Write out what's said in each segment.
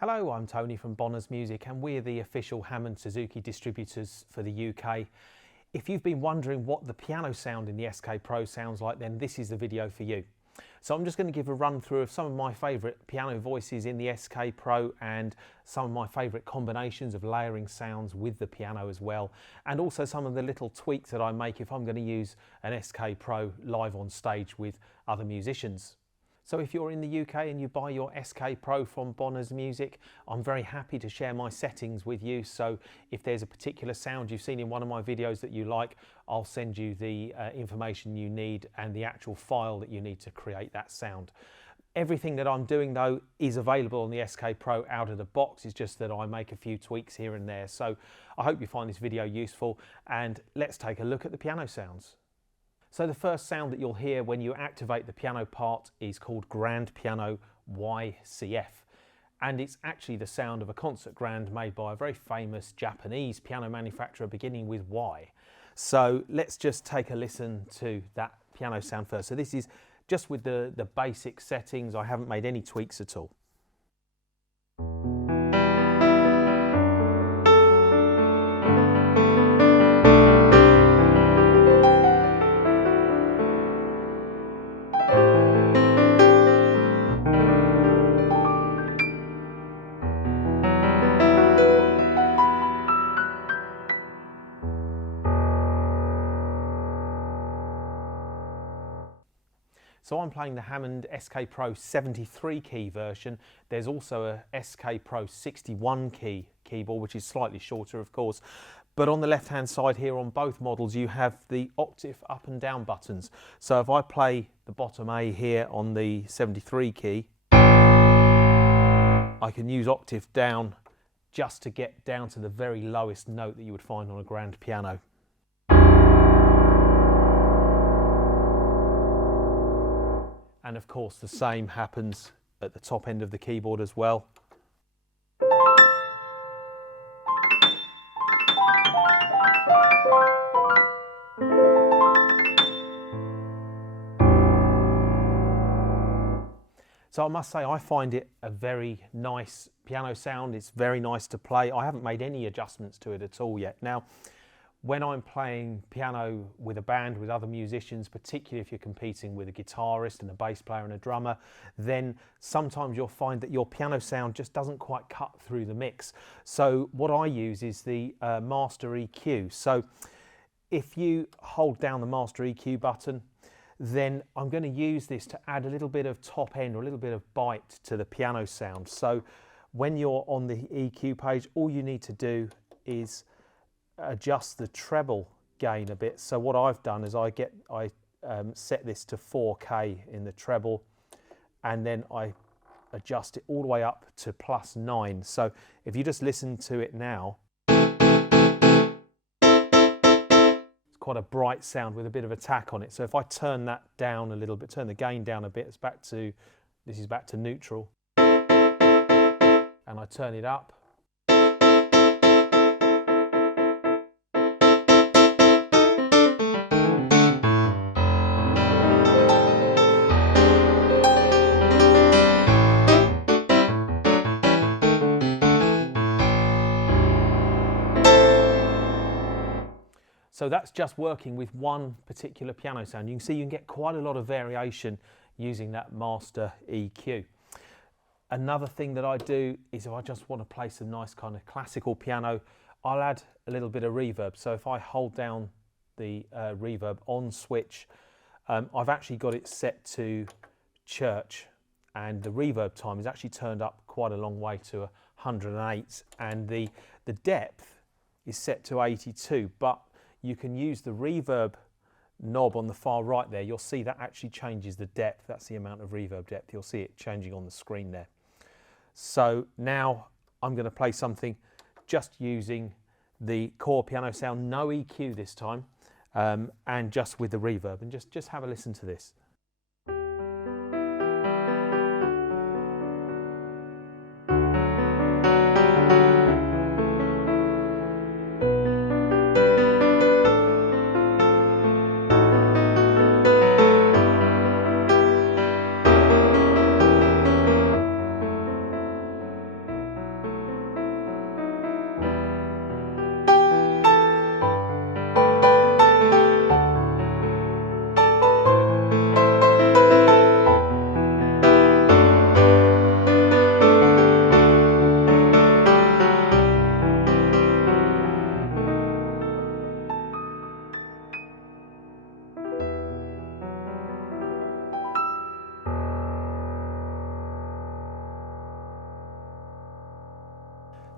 Hello, I'm Tony from Bonner's Music and we're the official Hammond Suzuki distributors for the UK. If you've been wondering what the piano sound in the SK Pro sounds like, then this is the video for you. So I'm just going to give a run through of some of my favourite piano voices in the SK Pro and some of my favourite combinations of layering sounds with the piano as well, and also some of the little tweaks that I make if I'm going to use an SK Pro live on stage with other musicians. So if you're in the UK and you buy your SK Pro from Bonner's Music, I'm very happy to share my settings with you. So if there's a particular sound you've seen in one of my videos that you like, I'll send you the information you need and the actual file that you need to create that sound. Everything that I'm doing though is available on the SK Pro out of the box. It's just that I make a few tweaks here and there. So I hope you find this video useful, and let's take a look at the piano sounds. So the first sound that you'll hear when you activate the piano part is called Grand Piano YCF, and it's actually the sound of a concert grand made by a very famous Japanese piano manufacturer beginning with Y. So let's just take a listen to that piano sound first. So this is just with the basic settings. I haven't made any tweaks at all. So I'm playing the Hammond SK Pro 73 key version. There's also a SK Pro 61 key keyboard, which is slightly shorter of course. But on the left hand side here on both models you have the octave up and down buttons. So if I play the bottom A here on the 73 key, I can use octave down just to get down to the very lowest note that you would find on a grand piano. And of course the same happens at the top end of the keyboard as well. So I must say I find it a very nice piano sound. It's very nice to play. I haven't made any adjustments to it at all yet. Now, when I'm playing piano with a band, with other musicians, particularly if you're competing with a guitarist and a bass player and a drummer, then sometimes you'll find that your piano sound just doesn't quite cut through the mix. So what I use is the Master EQ. So if you hold down the Master EQ button, then I'm going to use this to add a little bit of top end or a little bit of bite to the piano sound. So when you're on the EQ page, all you need to do is adjust the treble gain a bit. So what I've done is I set this to 4K in the treble, and then I adjust it all the way up to +9. So if you just listen to it now, it's quite a bright sound with a bit of attack on it. So if I turn that down a little bit, turn the gain down a bit, this is back to neutral, and I turn it up, so that's just working with one particular piano sound. You can see you can get quite a lot of variation using that Master EQ. Another thing that I do is if I just want to play some nice kind of classical piano, I'll add a little bit of reverb. So if I hold down the reverb on switch, I've actually got it set to church, and the reverb time is actually turned up quite a long way to 108, and the depth is set to 82, but you can use the reverb knob on the far right there. You'll see that actually changes the depth. That's the amount of reverb depth. You'll see it changing on the screen there. So now I'm going to play something just using the core piano sound, no EQ this time, and just with the reverb, and just have a listen to this.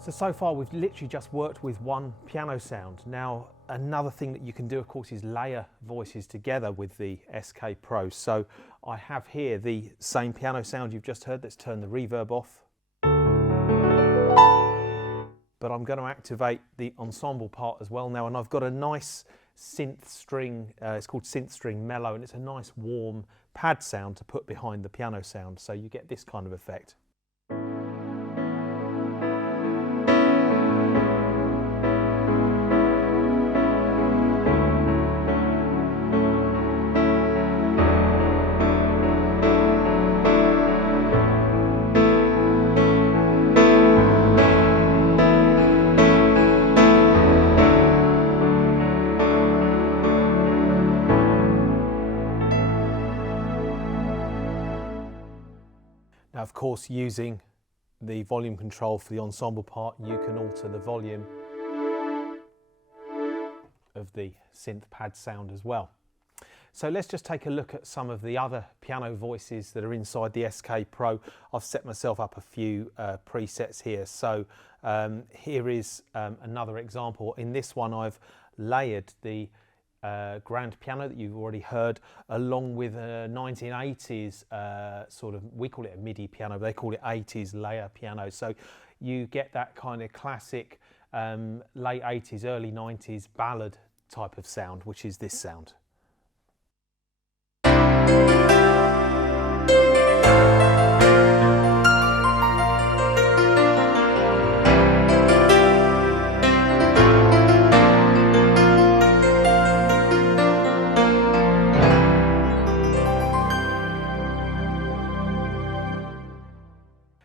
So far we've literally just worked with one piano sound. Now another thing that you can do, of course, is layer voices together with the SK Pro. So I have here the same piano sound you've just heard. Let's turn the reverb off. But I'm going to activate the ensemble part as well now, and I've got a nice synth string, it's called Synth String Mellow, and it's a nice warm pad sound to put behind the piano sound, so you get this kind of effect. Now, of course, using the volume control for the ensemble part, you can alter the volume of the synth pad sound as well. So let's just take a look at some of the other piano voices that are inside the SK Pro. I've set myself up a few presets here. So here is another example. In this one, I've layered the grand piano that you've already heard along with a 1980s sort of, we call it a MIDI piano, but they call it 80s layer piano. So you get that kind of classic late 80s, early 90s ballad type of sound, which is this sound.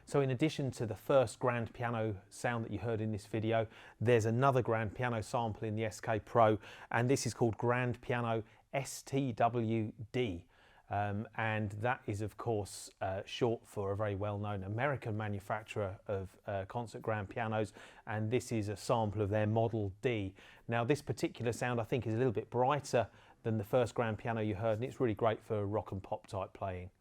So in addition to the first grand piano sound that you heard in this video, there's another grand piano sample in the SK Pro, and this is called Grand Piano STWD. And that is, of course, short for a very well-known American manufacturer of concert grand pianos, and this is a sample of their Model D. Now, this particular sound, I think, is a little bit brighter than the first grand piano you heard, and it's really great for rock and pop type playing.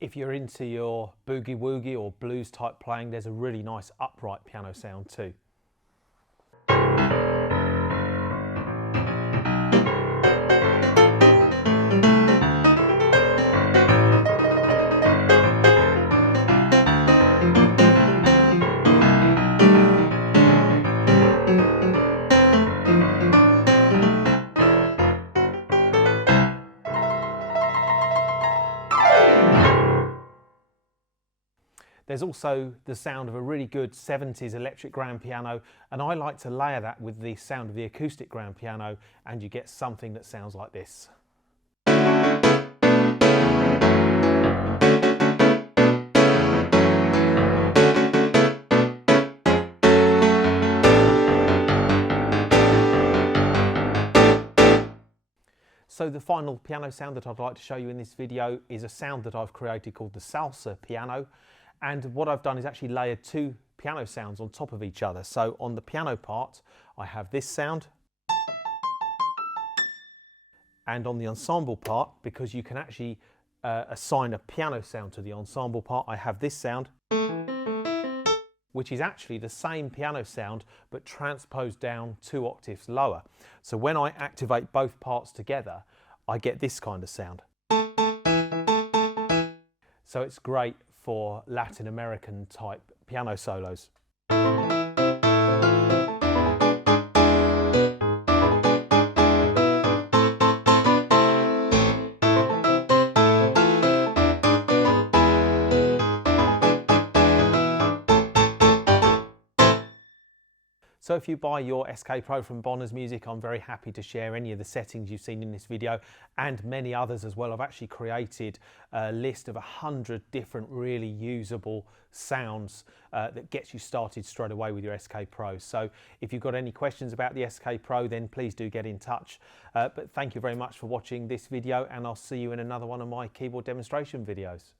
If you're into your boogie woogie or blues type playing, there's a really nice upright piano sound too. There's also the sound of a really good 70s electric grand piano, and I like to layer that with the sound of the acoustic grand piano, and you get something that sounds like this. So the final piano sound that I'd like to show you in this video is a sound that I've created called the Salsa Piano. And what I've done is actually layered two piano sounds on top of each other. So on the piano part, I have this sound. And on the ensemble part, because you can actually assign a piano sound to the ensemble part, I have this sound, which is actually the same piano sound, but transposed down 2 octaves lower. So when I activate both parts together, I get this kind of sound. So it's great for Latin American type piano solos. So So if you buy your SK Pro from Bonner's Music, I'm very happy to share any of the settings you've seen in this video and many others as well. I've actually created a list of 100 different really usable sounds that gets you started straight away with your SK Pro. So if you've got any questions about the SK Pro, then please do get in touch. But thank you very much for watching this video, and I'll see you in another one of my keyboard demonstration videos.